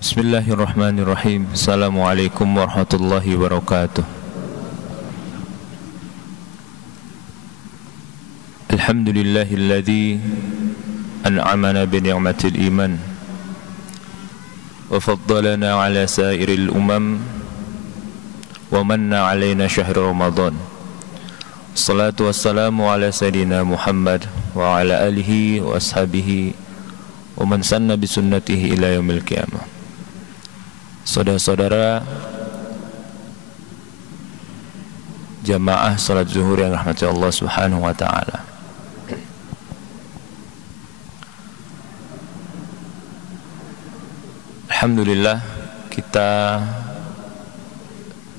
Bismillahirrahmanirrahim. Assalamualaikum warahmatullahi wabarakatuh. Alhamdulillahilladzi an'amana bi ni'matil iman wa faddalana ala sairil umam wa manna alaina syahr Ramadan. Salatu wassalamu ala sayyidina Muhammad wa ala alihi wa ashabihi wa man sanna bi sunnatihi ila yaumil qiyamah. Saudara-saudara jamaah salat zuhur yang rahmati Allah Subhanahu wa taala. Alhamdulillah kita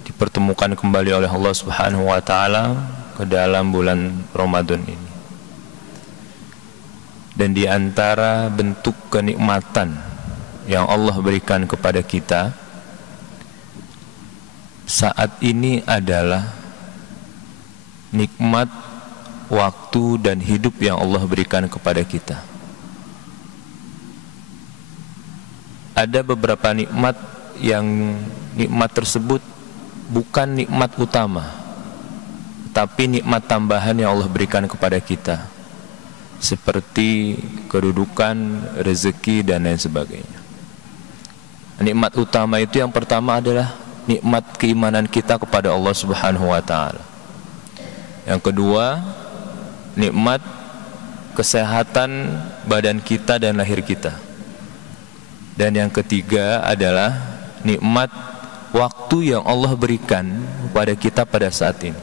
dipertemukan kembali oleh Allah Subhanahu wa taala ke dalam bulan Ramadan ini. Dan di antara bentuk kenikmatan yang Allah berikan kepada kita saat ini adalah nikmat waktu dan hidup yang Allah berikan kepada kita. Ada beberapa nikmat yang nikmat tersebut bukan nikmat utama, tapi nikmat tambahan yang Allah berikan kepada kita, seperti kedudukan, rezeki dan lain sebagainya. Nikmat utama itu yang pertama adalah nikmat keimanan kita kepada Allah Subhanahu wa taala. Yang kedua, nikmat kesehatan badan kita dan lahir kita. Dan yang ketiga adalah nikmat waktu yang Allah berikan kepada kita pada saat ini.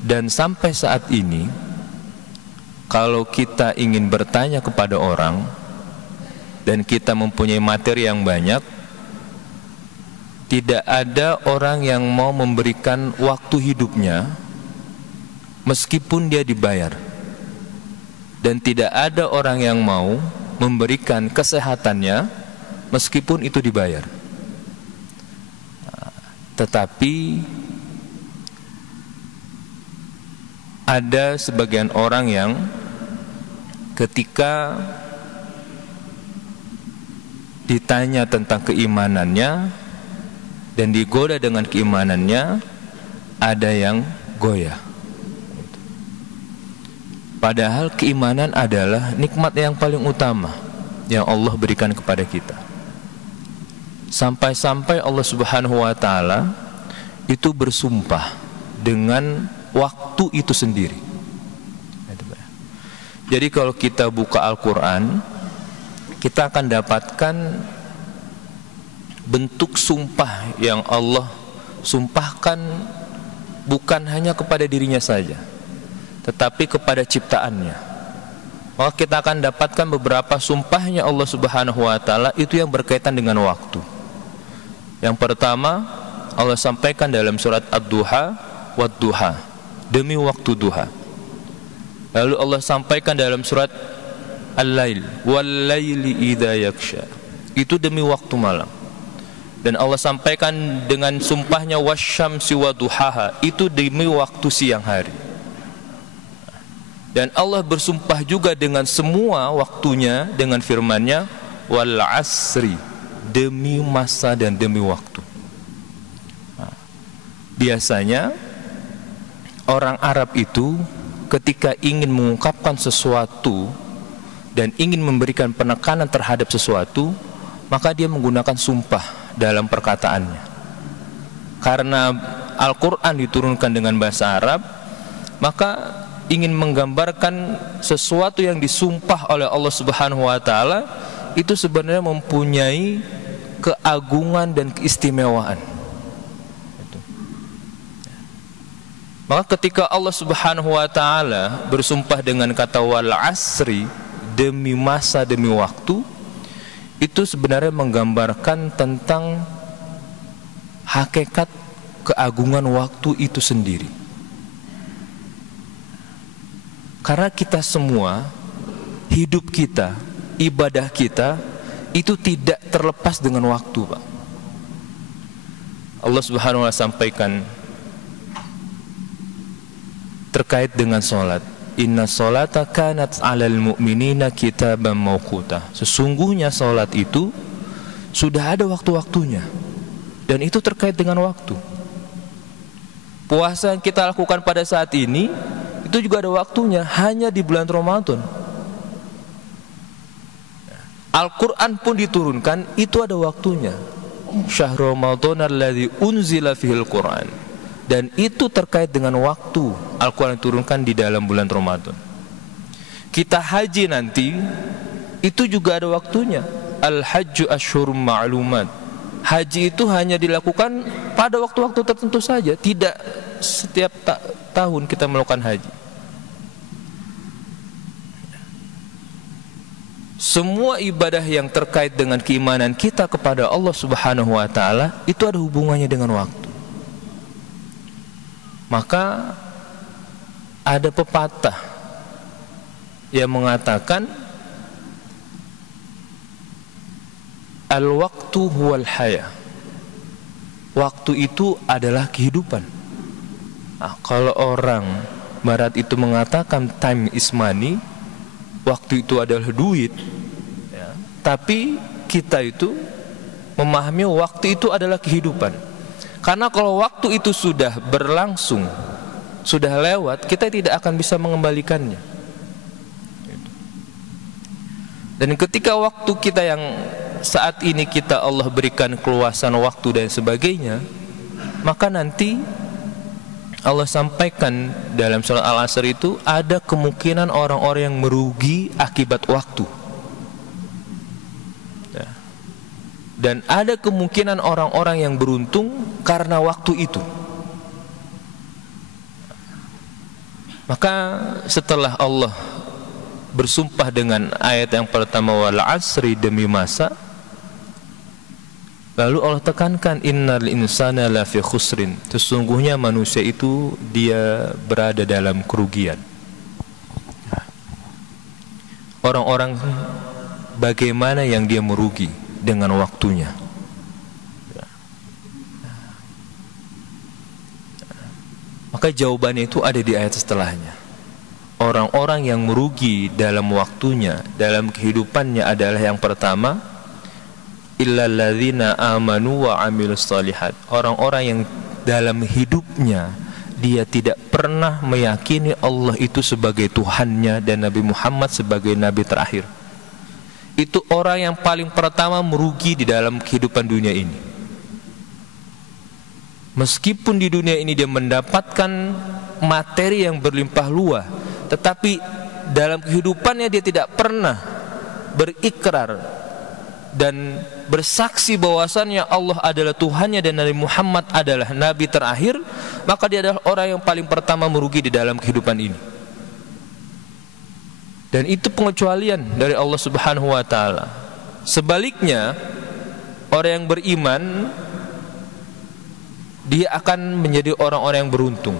Dan sampai saat ini, kalau kita ingin bertanya kepada orang dan kita mempunyai materi yang banyak, tidak ada orang yang mau memberikan waktu hidupnya meskipun dia dibayar, dan tidak ada orang yang mau memberikan kesehatannya meskipun itu dibayar. Tetapi ada sebagian orang yang ketika ditanya tentang keimanannya dan digoda dengan keimanannya, ada yang goyah. Padahal keimanan adalah nikmat yang paling utama yang Allah berikan kepada kita. Sampai-sampai Allah Subhanahu wa taala itu bersumpah dengan waktu itu sendiri. Jadi kalau kita buka Al-Quran, kita akan dapatkan bentuk sumpah yang Allah sumpahkan bukan hanya kepada dirinya saja, tetapi kepada ciptaannya. Maka kita akan dapatkan beberapa sumpahnya Allah Subhanahu wa taala itu yang berkaitan dengan waktu. Yang pertama, Allah sampaikan dalam surat Ad-Duha, wad-duha, demi waktu duha. Lalu Allah sampaikan dalam surat Al-Lail, wal-laili idza yaksha, itu demi waktu malam. Dan Allah sampaikan dengan sumpahnya wasyamsi waduhaha, itu demi waktu siang hari. Dan Allah bersumpah juga dengan semua waktunya dengan firman-Nya wal asri, demi masa dan demi waktu. Biasanya orang Arab itu ketika ingin mengungkapkan sesuatu dan ingin memberikan penekanan terhadap sesuatu, maka dia menggunakan sumpah dalam perkataannya. Karena Al-Quran diturunkan dengan bahasa Arab, maka ingin menggambarkan sesuatu yang disumpah oleh Allah Subhanahu wa taala itu sebenarnya mempunyai keagungan dan keistimewaan. Maka ketika Allah Subhanahu wa taala bersumpah dengan kata wal asri, demi masa demi waktu, itu sebenarnya menggambarkan tentang hakikat keagungan waktu itu sendiri. Karena kita semua, hidup kita, ibadah kita itu tidak terlepas dengan waktu, Pak. Allah Subhanahu wa taala sampaikan terkait dengan solat, inna solata kanat alal mu'minina kitaban mawquta, sesungguhnya solat itu Sudah ada waktu-waktunya, dan itu terkait dengan waktu. Puasa yang kita lakukan pada saat ini itu juga ada waktunya, hanya di bulan Ramadan. Al-Quran pun diturunkan, itu ada waktunya. Syahrul Ramadan alladzi unzila fihil Quran. Dan itu terkait dengan waktu Al-Quran diturunkan di dalam bulan Ramadan. Kita haji nanti, itu juga ada waktunya. Al-hajju asyhurum ma'lumat. Haji itu hanya dilakukan pada waktu-waktu tertentu saja, tidak setiap tahun kita melakukan haji. Semua ibadah yang terkait dengan keimanan kita kepada Allah Subhanahu wa ta'ala itu ada hubungannya dengan waktu. Maka ada pepatah yang mengatakan al-waqtu huwal haya. Waktu itu adalah kehidupan. Nah, kalau orang barat itu mengatakan time is money, waktu itu adalah duit, ya. Tapi kita itu memahami waktu itu adalah kehidupan. Karena kalau waktu itu sudah berlangsung, sudah lewat, kita tidak akan bisa mengembalikannya. Dan ketika waktu kita yang saat ini kita Allah berikan keluasan waktu dan sebagainya, maka nanti Allah sampaikan dalam surat Al-Asr itu ada kemungkinan orang-orang yang merugi akibat waktu, ya. Dan ada kemungkinan orang-orang yang beruntung karena waktu itu. Maka setelah Allah bersumpah dengan ayat yang pertama wal asri, demi masa, lalu Allah tekankan innal insana lafi khusrin, sesungguhnya manusia itu dia berada dalam kerugian. Orang-orang bagaimana yang dia merugi dengan waktunya? Maka jawabannya itu ada di ayat setelahnya. Orang-orang yang merugi dalam waktunya, dalam kehidupannya adalah yang pertama, illal ladzina amanu wa amilus shalihat. Orang-orang yang dalam hidupnya dia tidak pernah meyakini Allah itu sebagai Tuhannya dan Nabi Muhammad sebagai nabi terakhir. Itu orang yang paling pertama merugi di dalam kehidupan dunia ini. Meskipun di dunia ini dia mendapatkan materi yang berlimpah luas, tetapi dalam kehidupannya dia tidak pernah berikrar dan bersaksi bahwasannya Allah adalah Tuhannya dan Nabi Muhammad adalah nabi terakhir, maka dia adalah orang yang paling pertama merugi di dalam kehidupan ini. Dan itu pengecualian dari Allah Subhanahu wa ta'ala. Sebaliknya, orang yang beriman dia akan menjadi orang-orang yang beruntung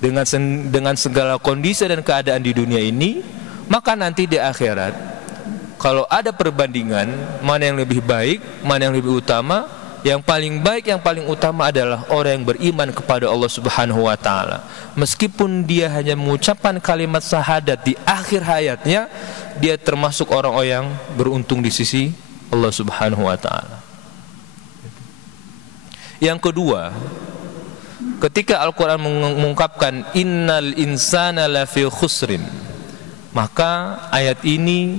dengan segala kondisi dan keadaan di dunia ini. Maka nanti di akhirat, kalau ada perbandingan mana yang lebih baik, mana yang lebih utama, yang paling baik, yang paling utama adalah orang yang beriman kepada Allah Subhanahu wa ta'ala. Meskipun dia hanya mengucapkan kalimat syahadat di akhir hayatnya, dia termasuk orang-orang yang beruntung di sisi Allah Subhanahu wa ta'ala. Yang kedua, ketika Al-Quran mengungkapkan innal insana lafi khusrin, maka ayat ini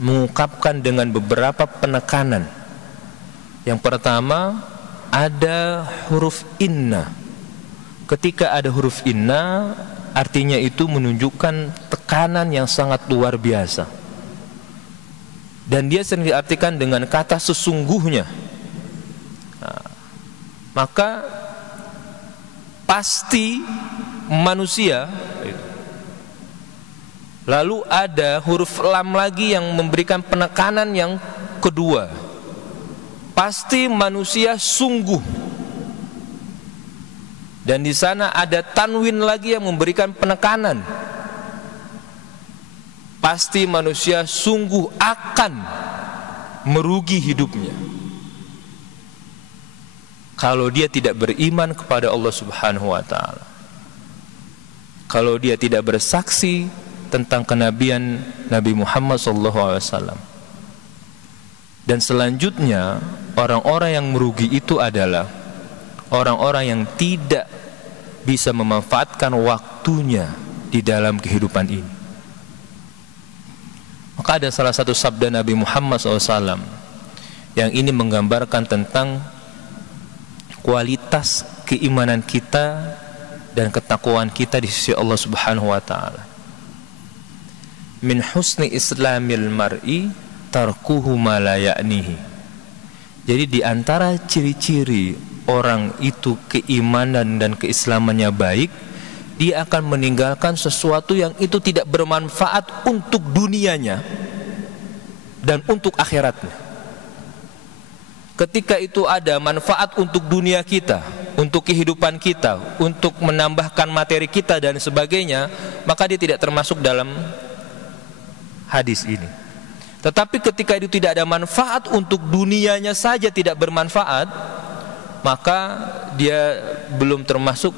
mengungkapkan dengan beberapa penekanan. Yang pertama, ada huruf inna. Ketika ada huruf inna, artinya itu menunjukkan tekanan yang sangat luar biasa. Dan dia sering diartikan dengan kata sesungguhnya. Nah, maka pasti manusia. Lalu ada huruf lam lagi yang memberikan penekanan yang kedua. Pasti manusia sungguh. Dan di sana ada tanwin lagi yang memberikan penekanan. Pasti manusia sungguh akan merugi hidupnya kalau dia tidak beriman kepada Allah Subhanahu wa ta'ala. Kalau dia tidak bersaksi tentang kenabian Nabi Muhammad SAW. Dan selanjutnya orang-orang yang merugi itu adalah orang-orang yang tidak bisa memanfaatkan waktunya di dalam kehidupan ini. Maka ada salah satu sabda Nabi Muhammad SAW yang ini menggambarkan tentang kualitas keimanan kita dan ketakwaan kita di sisi Allah Subhanahu wa taala. Min husni islamil mar'i tarkuhu ma la ya'nihi. Jadi di antara ciri-ciri orang itu keimanan dan keislamannya baik, dia akan meninggalkan sesuatu yang itu tidak bermanfaat untuk dunianya dan untuk akhiratnya. Ketika itu ada manfaat untuk dunia kita, untuk kehidupan kita, untuk menambahkan materi kita dan sebagainya, maka dia tidak termasuk dalam hadis ini. Tetapi ketika itu tidak ada manfaat untuk dunianya saja tidak bermanfaat, maka dia belum termasuk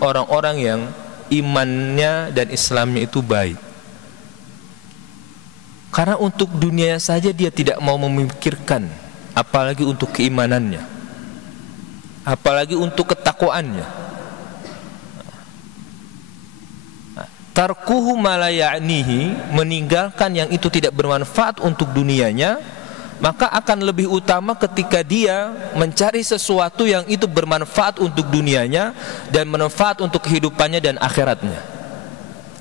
orang-orang yang imannya dan Islamnya itu baik. Karena untuk dunia saja dia tidak mau memikirkan, apalagi untuk keimanannya, apalagi untuk ketakwaannya. Tarkuhu ma la ya'nihi, meninggalkan yang itu tidak bermanfaat untuk dunianya, maka akan lebih utama ketika dia mencari sesuatu yang itu bermanfaat untuk dunianya dan bermanfaat untuk kehidupannya dan akhiratnya.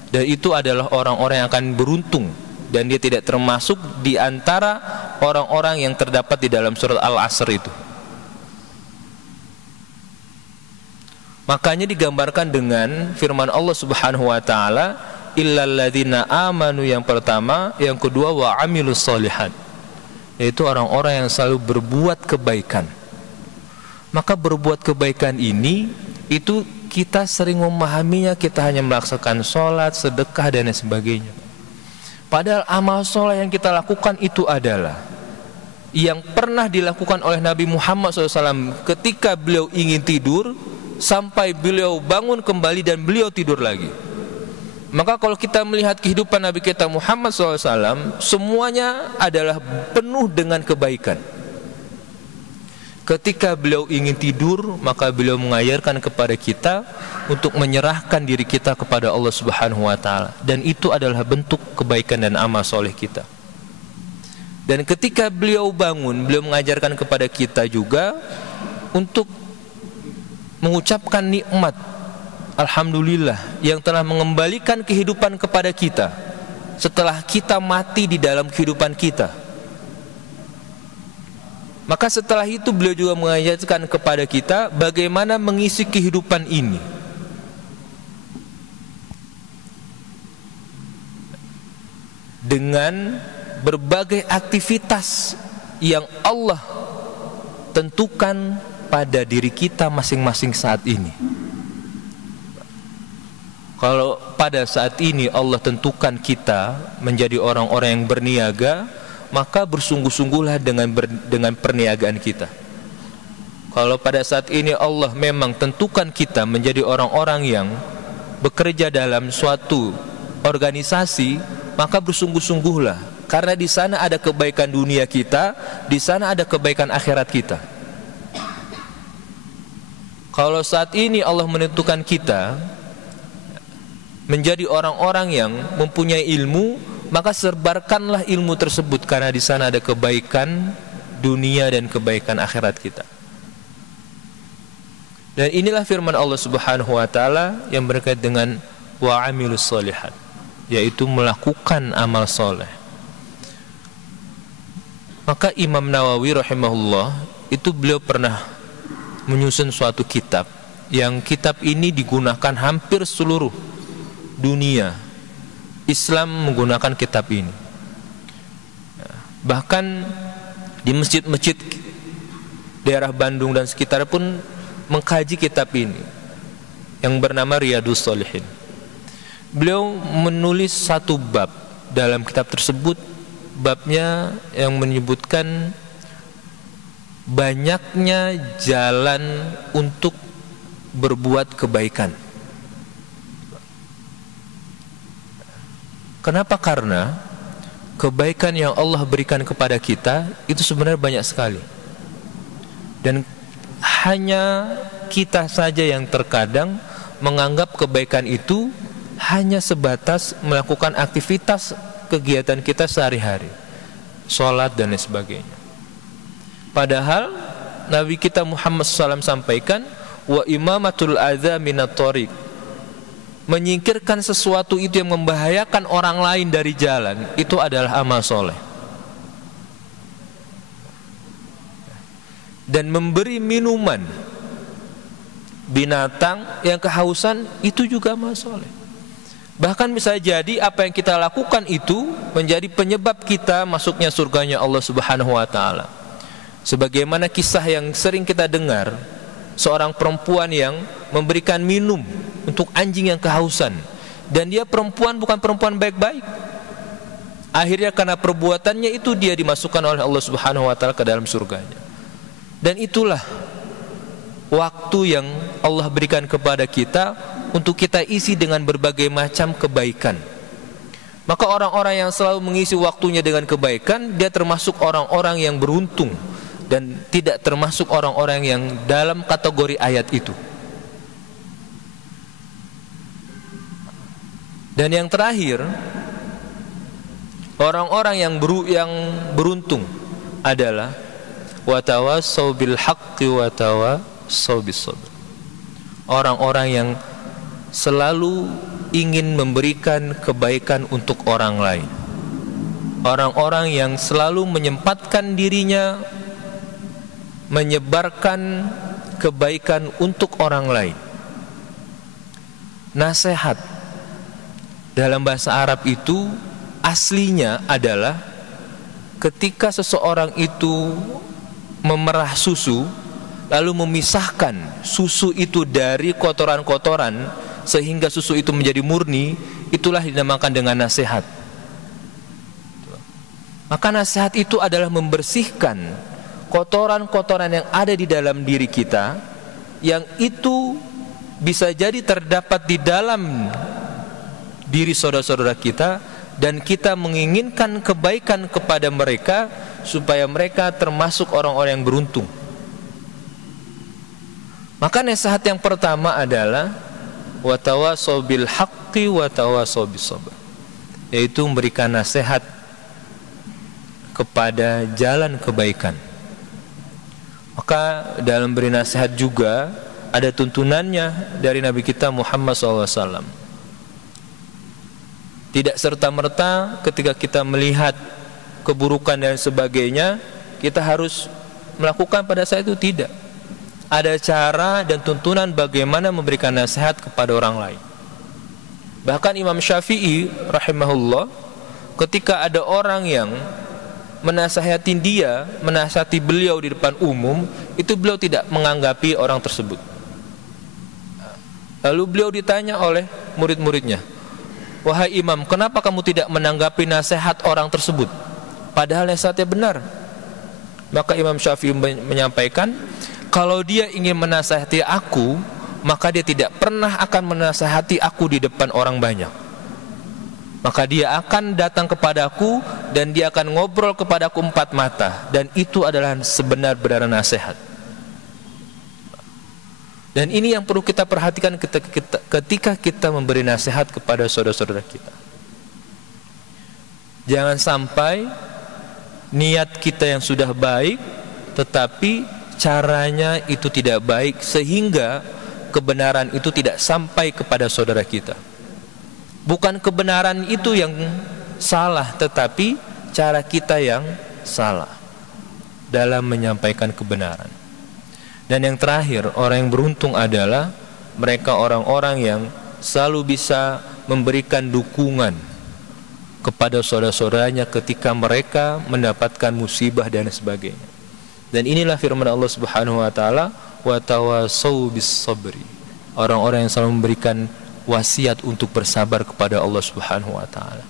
Dan itu adalah orang-orang yang akan beruntung, dan dia tidak termasuk di antara orang-orang yang terdapat di dalam surat Al-Asr itu. Makanya digambarkan dengan firman Allah Subhanahu wa taala, illal ladzina amanu yang pertama, yang kedua wa amilus sholihat, yaitu orang-orang yang selalu berbuat kebaikan. Maka berbuat kebaikan ini itu kita sering memahaminya, kita hanya melaksanakan sholat, sedekah dan sebagainya. Padahal amal sholat yang kita lakukan itu adalah yang pernah dilakukan oleh Nabi Muhammad SAW ketika beliau ingin tidur sampai beliau bangun kembali dan beliau tidur lagi. Maka kalau kita melihat kehidupan Nabi kita Muhammad SAW, semuanya adalah penuh dengan kebaikan. Ketika beliau ingin tidur, maka beliau mengajarkan kepada kita untuk menyerahkan diri kita kepada Allah Subhanahu wa taala, dan itu adalah bentuk kebaikan dan amal soleh kita. Dan ketika beliau bangun, beliau mengajarkan kepada kita juga untuk mengucapkan nikmat alhamdulillah yang telah mengembalikan kehidupan kepada kita setelah kita mati di dalam kehidupan kita. Maka setelah itu beliau juga mengajarkan kepada kita bagaimana mengisi kehidupan ini. Dengan berbagai aktivitas yang Allah tentukan pada diri kita masing-masing saat ini. Kalau pada saat ini Allah tentukan kita menjadi orang-orang yang berniaga, maka bersungguh-sungguhlah dengan perniagaan kita. Kalau pada saat ini Allah memang tentukan kita menjadi orang-orang yang bekerja dalam suatu organisasi, maka bersungguh-sungguhlah, karena di sana ada kebaikan dunia kita, di sana ada kebaikan akhirat kita. Kalau saat ini Allah menentukan kita menjadi orang-orang yang mempunyai ilmu, maka sebarkanlah ilmu tersebut, karena di sana ada kebaikan dunia dan kebaikan akhirat kita. Dan inilah firman Allah Subhanahu wa taala yang berkait dengan wa amilus sholihat, yaitu melakukan amal soleh. Maka Imam Nawawi rahimahullah itu beliau pernah menyusun suatu kitab, yang kitab ini digunakan hampir seluruh dunia Islam menggunakan kitab ini. Bahkan di masjid-masjid daerah Bandung dan sekitar pun mengkaji kitab ini yang bernama Riyadhus Shalihin. Beliau menulis satu bab dalam kitab tersebut, babnya yang menyebutkan banyaknya jalan untuk berbuat kebaikan. Kenapa? Karena kebaikan yang Allah berikan kepada kita itu sebenarnya banyak sekali. Dan hanya kita saja yang terkadang menganggap kebaikan itu hanya sebatas melakukan aktivitas kegiatan kita sehari-hari, sholat dan lain sebagainya. Padahal Nabi kita Muhammad SAW sampaikan, wa imamatul adza minat thoriq, menyingkirkan sesuatu itu yang membahayakan orang lain dari jalan, itu adalah amal soleh. Dan memberi minuman binatang yang kehausan, itu juga amal soleh. Bahkan bisa jadi apa yang kita lakukan itu menjadi penyebab kita masuknya surganya Allah Subhanahu wa ta'ala. Sebagaimana kisah yang sering kita dengar, seorang perempuan yang memberikan minum untuk anjing yang kehausan, dan dia perempuan, bukan perempuan baik-baik. Akhirnya karena perbuatannya itu dia dimasukkan oleh Allah Subhanahu wa ta'ala ke dalam surganya. Dan itulah waktu yang Allah berikan kepada kita untuk kita isi dengan berbagai macam kebaikan. Maka orang-orang yang selalu mengisi waktunya dengan kebaikan, dia termasuk orang-orang yang beruntung dan tidak termasuk orang-orang yang dalam kategori ayat itu. Dan yang terakhir, orang-orang yang beruntung adalah watawassaw bil haqqi watawassaw bis sabr. Orang-orang yang selalu ingin memberikan kebaikan untuk orang lain. Orang-orang yang selalu menyempatkan dirinya menyebarkan kebaikan untuk orang lain. Nasihat dalam bahasa Arab itu aslinya adalah ketika seseorang itu memerah susu, lalu memisahkan susu itu dari kotoran-kotoran sehingga susu itu menjadi murni, itulah dinamakan dengan nasihat. Maka nasihat itu adalah membersihkan kotoran-kotoran yang ada di dalam diri kita, yang itu bisa jadi terdapat di dalam diri saudara-saudara kita, dan kita menginginkan kebaikan kepada mereka supaya mereka termasuk orang-orang yang beruntung. Maka nasihat yang pertama adalah watawassaw bil haqqi watawassaw bis sabr, yaitu memberikan nasihat kepada jalan kebaikan. Maka dalam beri nasihat juga ada tuntunannya dari Nabi kita Muhammad SAW. Tidak serta-merta ketika kita melihat keburukan dan sebagainya kita harus melakukan pada saat itu, tidak. Ada cara dan tuntunan bagaimana memberikan nasihat kepada orang lain. Bahkan Imam Syafi'i rahimahullah, ketika ada orang yang menasihati dia, menasihati beliau di depan umum, itu beliau tidak menganggapi orang tersebut. Lalu beliau ditanya oleh murid-muridnya, wahai imam, kenapa kamu tidak menanggapi nasihat orang tersebut padahal nasihatnya benar? Maka Imam Syafi'i menyampaikan, kalau dia ingin menasihati aku, maka dia tidak pernah akan menasihati aku di depan orang banyak. Maka dia akan datang kepadaku dan dia akan ngobrol kepadaku empat mata, dan itu adalah sebenar-benar nasihat. Dan ini yang perlu kita perhatikan ketika kita memberi nasihat kepada saudara-saudara kita. Jangan sampai niat kita yang sudah baik tetapi caranya itu tidak baik sehingga kebenaran itu tidak sampai kepada saudara kita. Bukan kebenaran itu yang salah, tetapi cara kita yang salah dalam menyampaikan kebenaran. Dan yang terakhir, orang yang beruntung adalah mereka orang-orang yang selalu bisa memberikan dukungan kepada saudara-saudaranya ketika mereka mendapatkan musibah dan sebagainya. Dan inilah firman Allah Subhanahu wa taala, wa tawassaw bis sabri. Orang-orang yang selalu memberikan wasiat untuk bersabar kepada Allah Subhanahu wa taala.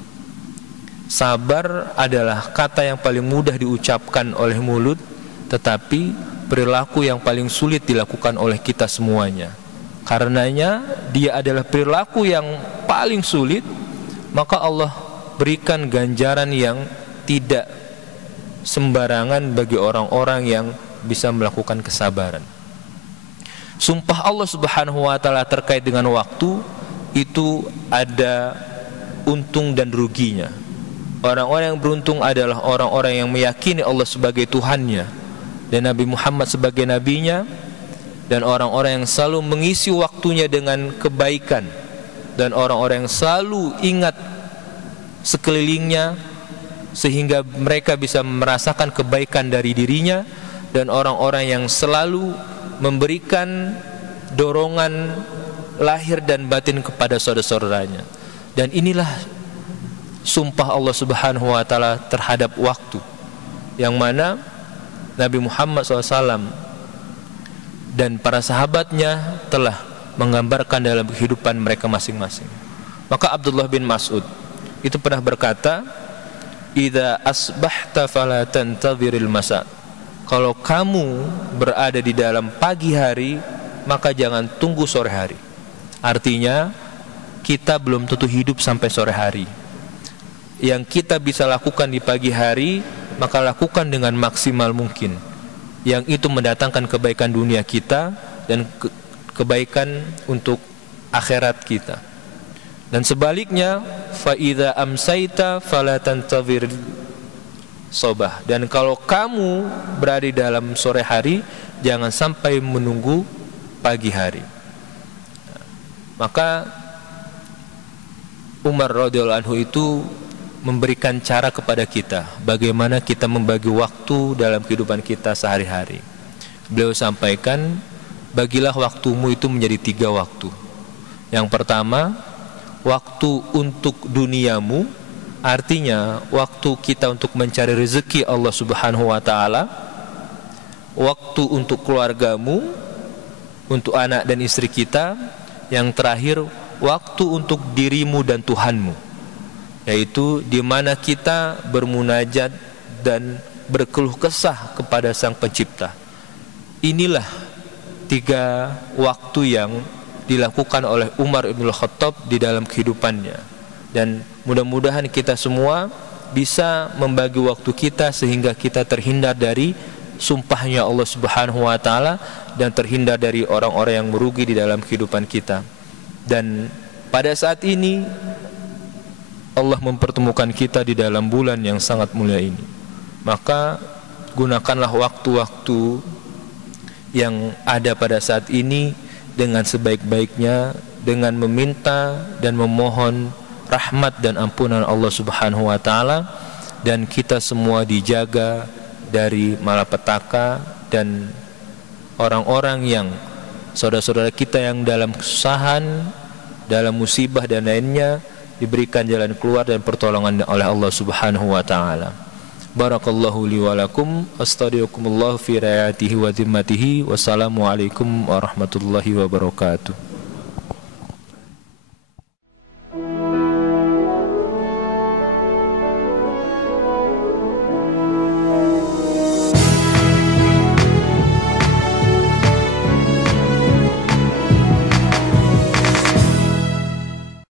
Sabar adalah kata yang paling mudah diucapkan oleh mulut, tetapi perilaku yang paling sulit dilakukan oleh kita semuanya. Karenanya dia adalah perilaku yang paling sulit, maka Allah berikan ganjaran yang tidak sembarangan bagi orang-orang yang bisa melakukan kesabaran. Sumpah Allah Subhanahu wa taala terkait dengan waktu itu ada untung dan ruginya. Orang-orang yang beruntung adalah orang-orang yang meyakini Allah sebagai Tuhannya dan Nabi Muhammad sebagai nabinya, dan orang-orang yang selalu mengisi waktunya dengan kebaikan, dan orang-orang yang selalu ingat sekelilingnya sehingga mereka bisa merasakan kebaikan dari dirinya, dan orang-orang yang selalu memberikan dorongan lahir dan batin kepada saudara-saudaranya. Dan inilah sumpah Allah Subhanahu wa taala terhadap waktu, yang mana Nabi Muhammad SAW dan para sahabatnya telah menggambarkan dalam kehidupan mereka masing-masing. Maka Abdullah bin Mas'ud itu pernah berkata, "Idza asbahta fala tantadhiril masa." Kalau kamu berada di dalam pagi hari, maka jangan tunggu sore hari. Artinya, kita belum tentu hidup sampai sore hari. Yang kita bisa lakukan di pagi hari, maka lakukan dengan maksimal mungkin. Yang itu mendatangkan kebaikan dunia kita dan kebaikan untuk akhirat kita. Dan sebaliknya, fa idza amsayta fala tantazir sobah. Dan kalau kamu berada di dalam sore hari, jangan sampai menunggu pagi hari. Maka Umar radhiyallahu anhu itu memberikan cara kepada kita bagaimana kita membagi waktu dalam kehidupan kita sehari-hari. Beliau sampaikan, bagilah waktumu itu menjadi 3 waktu. Yang pertama, waktu untuk duniamu, artinya waktu kita untuk mencari rezeki Allah Subhanahu wa taala. Waktu untuk keluargamu, untuk anak dan istri kita. Yang terakhir, waktu untuk dirimu dan Tuhanmu, yaitu di mana kita bermunajat dan berkeluh kesah kepada Sang Pencipta. Inilah 3 waktu yang dilakukan oleh Umar ibn Khattab di dalam kehidupannya. Dan mudah-mudahan kita semua bisa membagi waktu kita sehingga kita terhindar dari sumpahnya Allah Subhanahu wa taala dan terhindar dari orang-orang yang merugi di dalam kehidupan kita. Dan pada saat ini Allah mempertemukan kita di dalam bulan yang sangat mulia ini. Maka gunakanlah waktu-waktu yang ada pada saat ini dengan sebaik-baiknya, dengan meminta dan memohon rahmat dan ampunan Allah Subhanahu wa taala, dan kita semua dijaga dari malapetaka dan orang-orang yang saudara-saudara kita yang dalam kesusahan, dalam musibah dan lainnya, diberikan jalan keluar dan pertolongan oleh Allah Subhanahu wa taala. Barakallahu li wa lakum, astagfirukumullah fi ra'atihi wa zimmatihi. Wassalamualaikum warahmatullahi wabarakatuh.